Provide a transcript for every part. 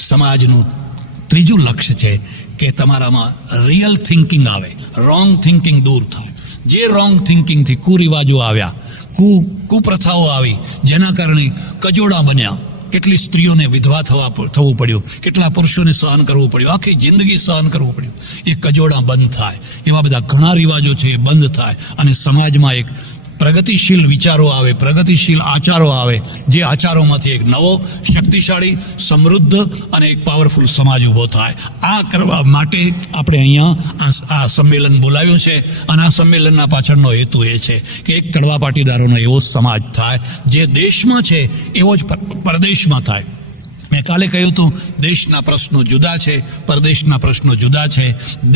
સમાજનું ત્રીજું લક્ષ્ય છે કે તમારામાં રિયલ થિંકિંગ આવે, રોંગ થિંકિંગ દૂર થાય. જે રોંગ થિંકિંગથી કુરિવાજો આવ્યા, કુપ્રથાઓ આવી, જેના કારણે કજોડા બન્યા, કેટલી સ્ત્રીઓને વિધવા થવું પડ્યું, કેટલા પુરુષોને સહન કરવું પડ્યું, આખી જિંદગી સહન કરવું પડ્યું. એ કજોડા બંધ થાય, એવા બધા ઘણા રિવાજો છે એ બંધ થાય અને સમાજમાં એક પ્રગતિશીલ વિચારો આવે, પ્રગતિશીલ આચારો આવે, જે આચારોમાંથી એક નવો શક્તિશાળી, સમૃદ્ધ અને એક પાવરફુલ સમાજ ઊભો થાય. આ કરવા માટે આપણે અહીંયા આ સંમેલન બોલાવ્યું છે અને આ સંમેલનના પાછળનો હેતુ એ છે કે એક કડવા પાટીદારોનો એવો સમાજ થાય જે દેશમાં છે એવો જ પરદેશમાં થાય. મેં કાલે કહ્યું હતું, દેશના પ્રશ્નો જુદા છે, પરદેશના પ્રશ્નો જુદા છે.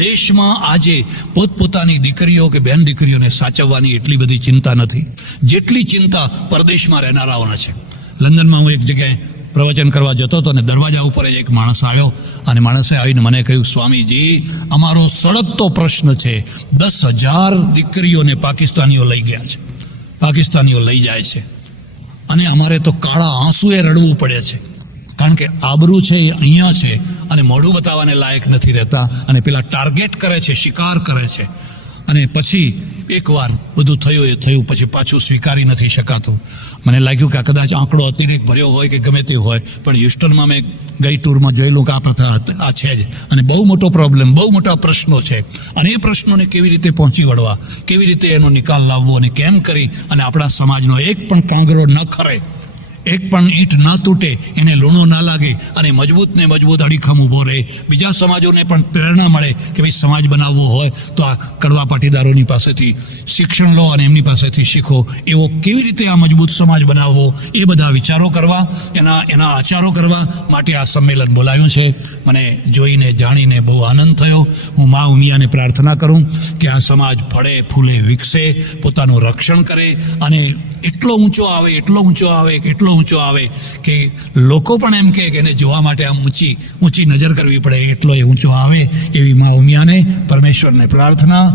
દેશમાં આજે પોતપોતાની દીકરીઓ કે બહેન દીકરીઓને સાચવવાની એટલી બધી ચિંતા નથી જેટલી ચિંતા પરદેશમાં રહેનારાઓને છે. લંડનમાં હું એક જગ્યાએ પ્રવચન કરવા જતો હતો અને દરવાજા ઉપર એક માણસ આવ્યો અને માણસે આવીને મને કહ્યું, સ્વામીજી, અમારો સળગતો પ્રશ્ન છે, 10,000 દીકરીઓને પાકિસ્તાનીઓ લઈ ગયા છે, પાકિસ્તાનીઓ લઈ જાય છે અને અમારે તો કાળા આંસુએ રડવું પડે છે, કારણ કે આબરૂ છે એ અહીંયા છે અને મોઢું બતાવવાને લાયક નથી રહેતા અને પેલા ટાર્ગેટ કરે છે, શિકાર કરે છે. અને પછી એકવાર બધું થયું એ થયું, પછી પાછું સ્વીકારી નથી શકાતું. મને લાગ્યું કે આ કદાચ આંકડો અતિરેક ભર્યો હોય કે ગમે તે હોય, પણ હ્યુસ્ટનમાં મેં ગઈ ટૂરમાં જોયેલું કે આ પ્રથા આ છે જ અને બહુ મોટો પ્રોબ્લેમ, બહુ મોટા પ્રશ્નો છે. અને એ પ્રશ્નોને કેવી રીતે પહોંચી વળવા, કેવી રીતે એનો નિકાલ લાવવો અને કેમ કરી અને આપણા સમાજનો એક પણ કાંગરો ન ખરે, એક પણ ઈંટ ના તૂટે, એને લૂણો ના લાગે અને મજબૂત ને મજબૂત અડીખમ ઊભો રહે. બીજા સમાજોને પણ પ્રેરણા મળે કે ભાઈ સમાજ બનાવવો હોય તો આ કડવા પાટીદારોની પાસેથી શિક્ષણ લો અને એમની પાસેથી શીખો. એવો કેવી રીતે આ મજબૂત સમાજ બનાવવો, એ બધા વિચારો કરવા, એના આચારો કરવા માટે આ સંમેલન બોલાવ્યું છે. મને જોઈને જાણીને બહુ આનંદ થયો. હું મા ઉમિયાને પ્રાર્થના કરું કે આ સમાજ ફળે, ફૂલે, વિકસે, પોતાનું રક્ષણ કરે અને એટલો ઊંચો આવે, એટલો ઊંચો આવે, એટલો ઊંચો આવે કે લોકો પણ એમ કે એને જોવા માટે આમ ઊંચી નજર કરવી પડે, એટલો એ ઊંચો આવે. એવી મા ઉમિયાને, પરમેશ્વરને પ્રાર્થના.